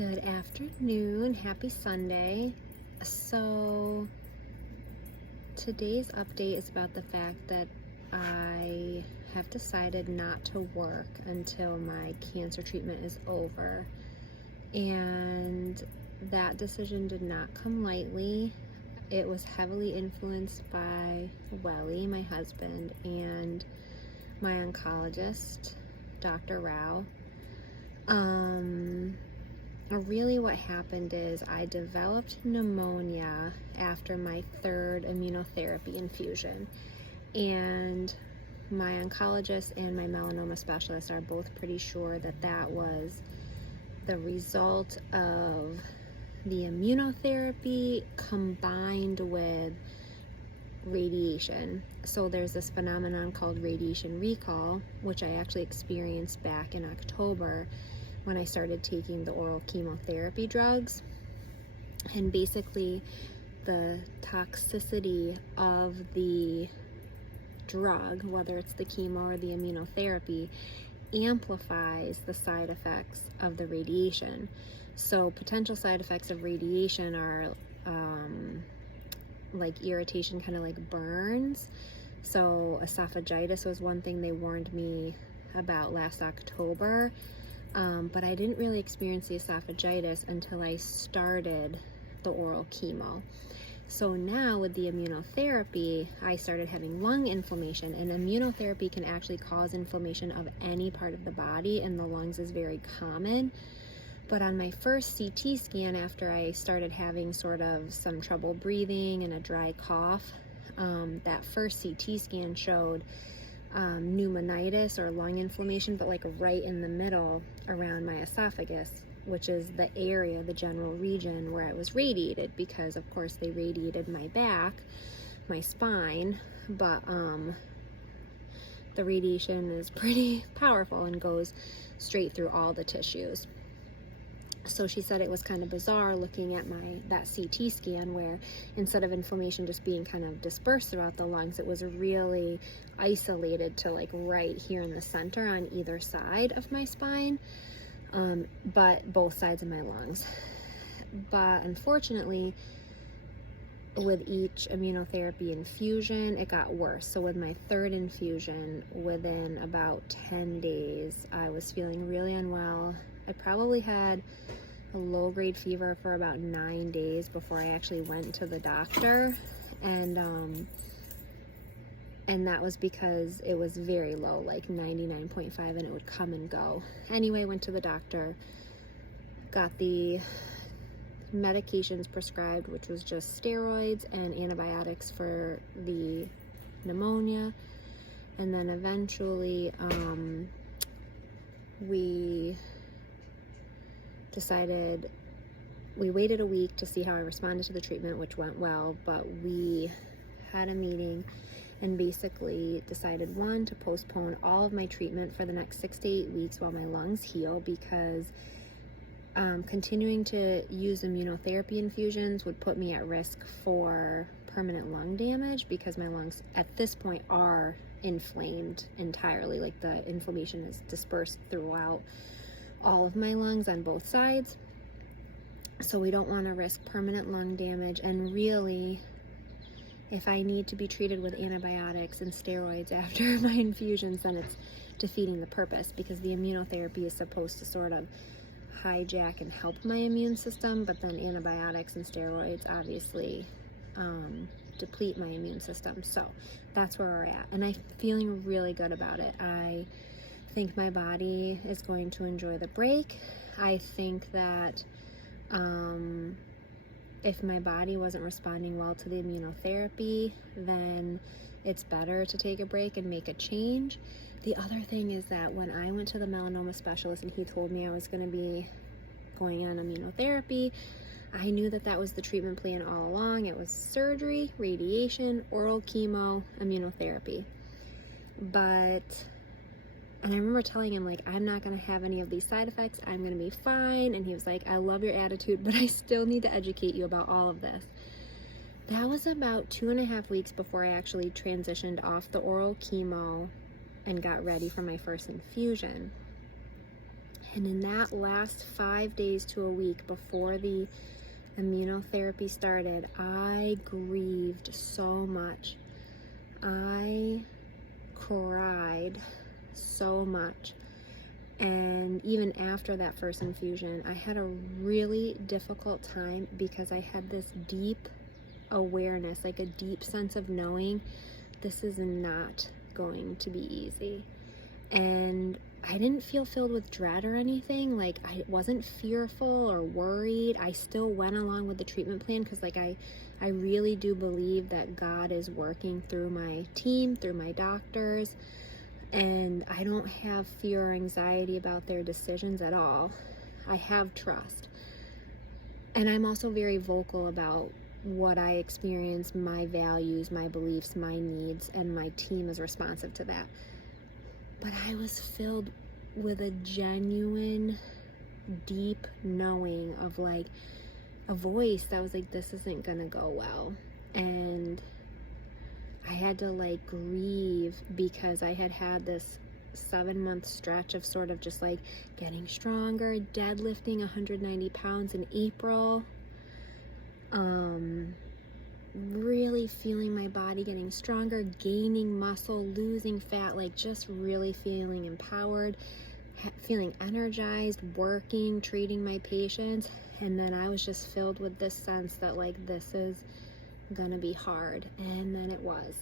Good afternoon, happy Sunday. So today's update is about the fact that I have decided not to work until my cancer treatment is over, and that decision did not come lightly. It was heavily influenced by Welly, my husband, and my oncologist, Dr. Rao. Really what happened is I developed pneumonia after my third immunotherapy infusion, and my oncologist and my melanoma specialist are both pretty sure that that was the result of the immunotherapy combined with radiation. So there's this phenomenon called radiation recall, which I actually experienced back in October when I started taking the oral chemotherapy drugs. And basically the toxicity of the drug, whether it's the chemo or the immunotherapy, amplifies the side effects of the radiation. So potential side effects of radiation are like irritation, kind of like burns. So esophagitis was one thing they warned me about last October. But I didn't really experience the esophagitis until I started the oral chemo. So now with the immunotherapy, I started having lung inflammation, and immunotherapy can actually cause inflammation of any part of the body, and the lungs is very common. But on my first CT scan, after I started having sort of some trouble breathing and a dry cough, that first CT scan showed pneumonitis or lung inflammation, but like right in the middle around my esophagus, which is the area, the general region where I was radiated, because of course they radiated my back, my spine, but the radiation is pretty powerful and goes straight through all the tissues. So she said it was kind of bizarre looking at that CT scan where instead of inflammation just being kind of dispersed throughout the lungs, it was really isolated to like right here in the center on either side of my spine, but both sides of my lungs. But unfortunately, with each immunotherapy infusion, it got worse. So with my third infusion, within about 10 days, I was feeling really unwell. I probably had a low-grade fever for about 9 days before I actually went to the doctor, and that was because it was very low, like 99.5, and it would come and go. Anyway, went to the doctor, got the medications prescribed, which was just steroids and antibiotics for the pneumonia, and then eventually we decided, we waited a week to see how I responded to the treatment, which went well, but we had a meeting and basically decided, one, to postpone all of my treatment for the next 6 to 8 weeks while my lungs heal, because continuing to use immunotherapy infusions would put me at risk for permanent lung damage, because my lungs at this point are inflamed entirely. Like the inflammation is dispersed throughout all of my lungs on both sides. So we don't want to risk permanent lung damage, and really, if I need to be treated with antibiotics and steroids after my infusions, then it's defeating the purpose, because the immunotherapy is supposed to sort of hijack and help my immune system, but then antibiotics and steroids obviously deplete my immune system. So that's where we're at, and I'm feeling really good about it. I think my body is going to enjoy the break. I think that if my body wasn't responding well to the immunotherapy, then it's better to take a break and make a change. The other thing is that when I went to the melanoma specialist and he told me I was going to be going on immunotherapy, I knew that that was the treatment plan all along. It was surgery, radiation, oral chemo, immunotherapy. And I remember telling him, like, I'm not going to have any of these side effects. I'm going to be fine. And he was like, I love your attitude, but I still need to educate you about all of this. That was about 2.5 weeks before I actually transitioned off the oral chemo and got ready for my first infusion. And in that last 5 days to a week before the immunotherapy started, I grieved so much. I cried so much. And even after that first infusion, I had a really difficult time because I had this deep awareness, like a deep sense of knowing this is not going to be easy. And I didn't feel filled with dread or anything. Like, I wasn't fearful or worried. I still went along with the treatment plan because, like, I really do believe that God is working through my team, through my doctors, and I don't have fear or anxiety about their decisions at all. I have trust. And I'm also very vocal about what I experience, my values, my beliefs, my needs, and my team is responsive to that. But I was filled with a genuine, deep knowing of, like, a voice that was like, this isn't gonna go well. And I had to, like, grieve because I had this 7-month stretch of sort of just, like, getting stronger, deadlifting 190 pounds in April, really feeling my body getting stronger, gaining muscle, losing fat, like, just really feeling empowered, feeling energized, working, treating my patients. And then I was just filled with this sense that, like, this is gonna be hard. And then it was.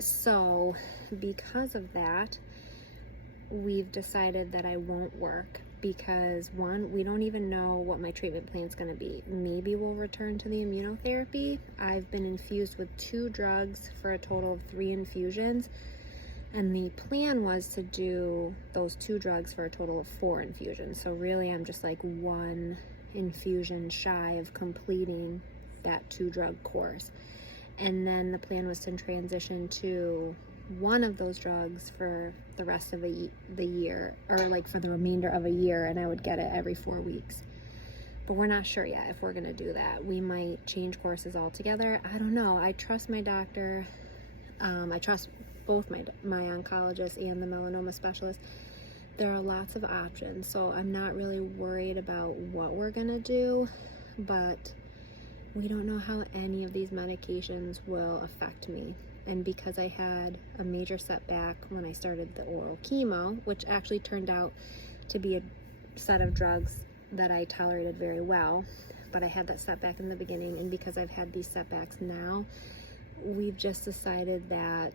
So because of that, we've decided that I won't work because, one, we don't even know what my treatment plan is going to be. Maybe we'll return to the immunotherapy. I've been infused with 2 drugs for a total of 3 infusions, and the plan was to do those 2 drugs for a total of 4 infusions. So really I'm just like 1 infusion shy of completing that 2-drug course. And then the plan was to transition to one of those drugs for the rest of the year, or like for the remainder of a year, and I would get it every 4 weeks. But we're not sure yet if we're going to do that. We might change courses altogether. I don't know. I trust my doctor. I trust both my oncologist and the melanoma specialist. There are lots of options, so I'm not really worried about what we're going to do, but we don't know how any of these medications will affect me. And because I had a major setback when I started the oral chemo, which actually turned out to be a set of drugs that I tolerated very well, but I had that setback in the beginning, and because I've had these setbacks now, we've just decided that,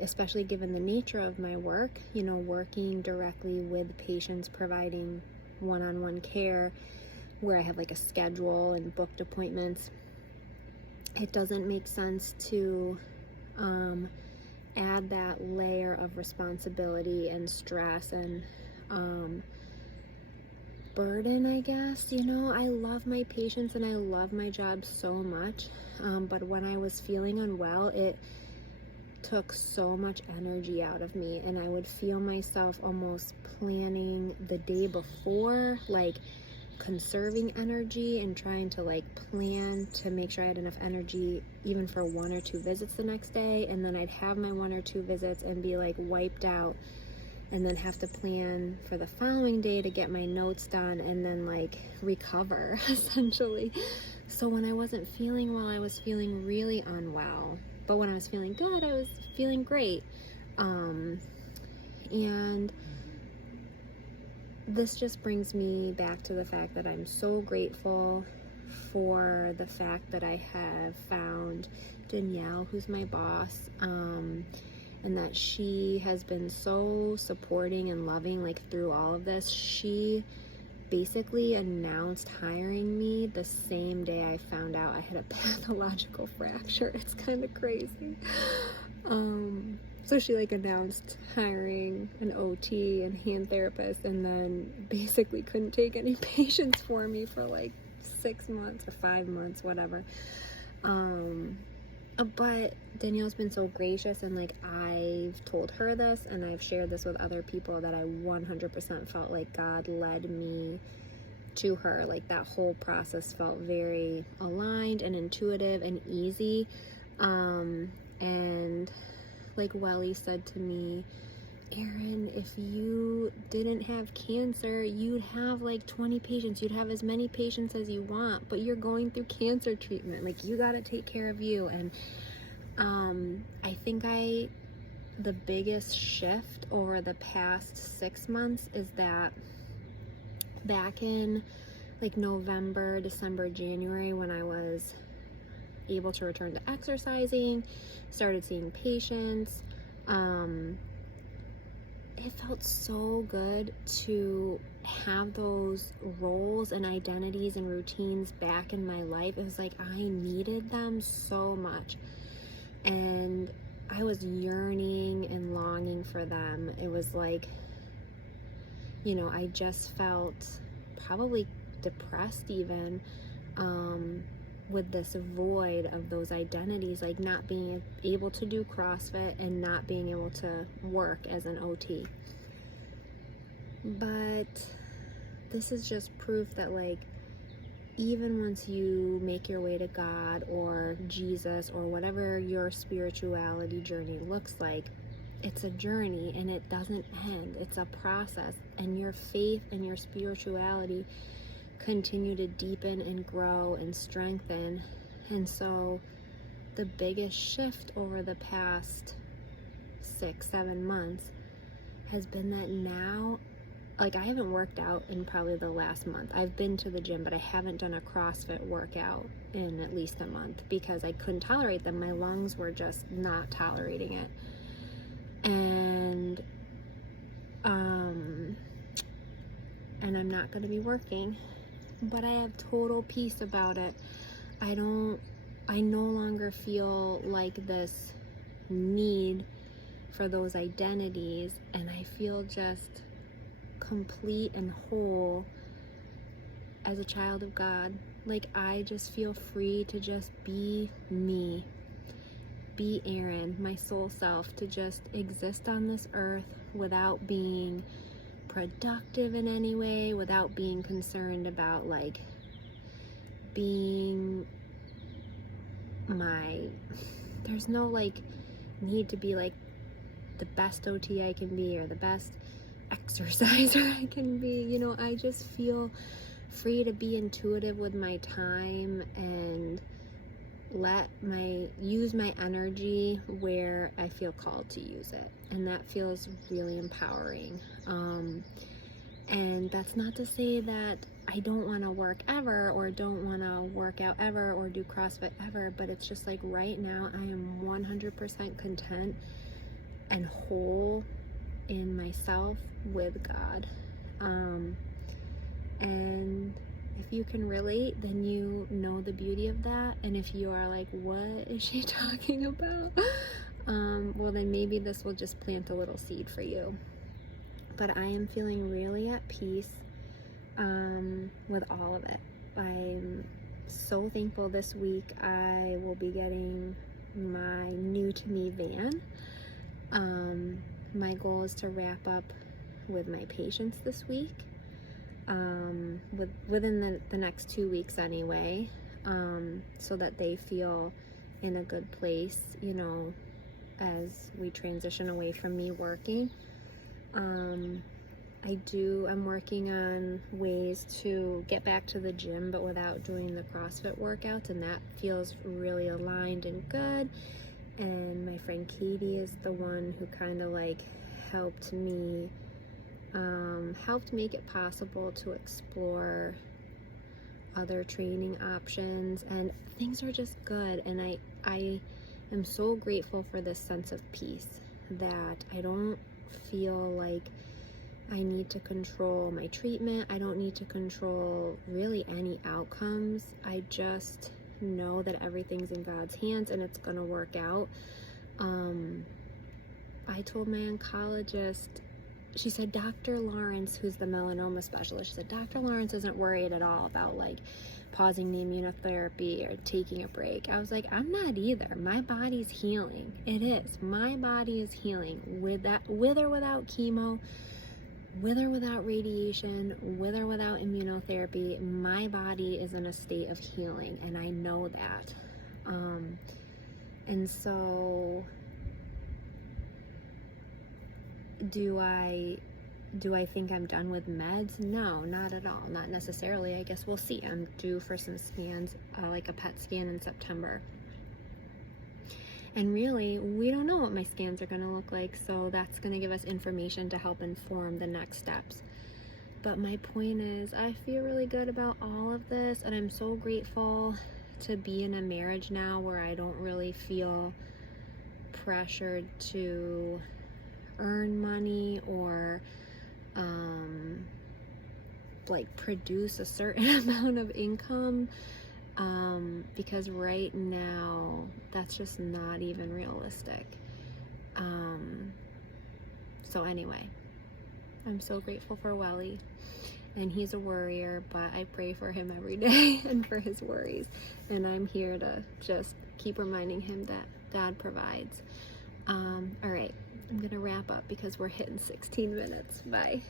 especially given the nature of my work, you know, working directly with patients, providing one-on-one care, where I have like a schedule and booked appointments, it doesn't make sense to add that layer of responsibility and stress and burden, I guess. You know, I love my patients and I love my job so much, but when I was feeling unwell, it took so much energy out of me, and I would feel myself almost planning the day before, like conserving energy and trying to like plan to make sure I had enough energy even for 1 or 2 visits the next day, and then I'd have my 1 or 2 visits and be like wiped out, and then have to plan for the following day to get my notes done and then like recover essentially. So when I wasn't feeling well, I was feeling really unwell, but when I was feeling good, I was feeling great. And this just brings me back to the fact that I'm so grateful for the fact that I have found Danielle, who's my boss, and that she has been so supporting and loving, like, through all of this. She basically announced hiring me the same day I found out I had a pathological fracture. It's kind of crazy. So she like announced hiring an OT and hand therapist, and then basically couldn't take any patients for me for like 6 months or 5 months, whatever. But Danielle's been so gracious, and like I've told her this and I've shared this with other people, that I 100% felt like God led me to her. Like that whole process felt very aligned and intuitive and easy. And like Welly said to me, Erin, if you didn't have cancer, you'd have like 20 patients. You'd have as many patients as you want, but you're going through cancer treatment. Like, you got to take care of you. And I think the biggest shift over the past 6 months is that back in like November, December, January, when I was able to return to exercising, started seeing patients, it felt so good to have those roles and identities and routines back in my life. It was like I needed them so much, and I was yearning and longing for them. It was like, I just felt probably depressed even, with this void of those identities, like not being able to do CrossFit and not being able to work as an OT. But this is just proof that, like, even once you make your way to God or Jesus or whatever your spirituality journey looks like, it's a journey and it doesn't end. It's a process, and your faith and your spirituality continue to deepen and grow and strengthen. And so the biggest shift over the past 6-7 months has been that now, like, I haven't worked out in probably the last month. I've been to the gym, but I haven't done a CrossFit workout in at least a month because I couldn't tolerate them. My lungs were just not tolerating it. And I'm not going to be working, but I have total peace about it. I no longer feel like this need for those identities, and I feel just complete and whole as a child of God. Like, I just feel free to just be me, be Erin, my soul self, to just exist on this earth without being productive in any way, without being concerned about like being there's no like need to be like the best OT I can be or the best exerciser I can be. I just feel free to be intuitive with my time and use my energy where I feel called to use it, and that feels really empowering. And that's not to say that I don't want to work ever or don't want to work out ever or do CrossFit ever, but it's just like right now I am 100% content and whole in myself with God. And if you can relate, then you know the beauty of that. And if you are like, what is she talking about? Well, then maybe this will just plant a little seed for you. But I am feeling really at peace with all of it. I'm so thankful this week I will be getting my new to me van. My goal is to wrap up with my patients this week. Within the next 2 weeks anyway, so that they feel in a good place, as we transition away from me working. I'm working on ways to get back to the gym, but without doing the CrossFit workouts, and that feels really aligned and good. And my friend Katie is the one who kind of like helped make it possible to explore other training options, and things are just good. And I am so grateful for this sense of peace that I don't feel like I need to control my treatment. I don't need to control really any outcomes. I just know that everything's in God's hands and it's gonna work out. I told my oncologist, she said, Dr. Lawrence, who's the melanoma specialist, she said, Dr. Lawrence isn't worried at all about like pausing the immunotherapy or taking a break. I was like, I'm not either. My body's healing. It is. My body is healing with or without chemo, with or without radiation, with or without immunotherapy. My body is in a state of healing, and I know that. And so Do I think I'm done with meds? No, not at all. Not necessarily. I guess we'll see. I'm due for some scans, like a PET scan in September. And really, we don't know what my scans are going to look like, so that's going to give us information to help inform the next steps. But my point is, I feel really good about all of this, and I'm so grateful to be in a marriage now where I don't really feel pressured to earn money or like produce a certain amount of income, because right now that's just not even realistic. So anyway, I'm so grateful for Welly, and he's a worrier, but I pray for him every day and for his worries, and I'm here to just keep reminding him that God provides. All right, I'm gonna wrap up because we're hitting 16 minutes. Bye.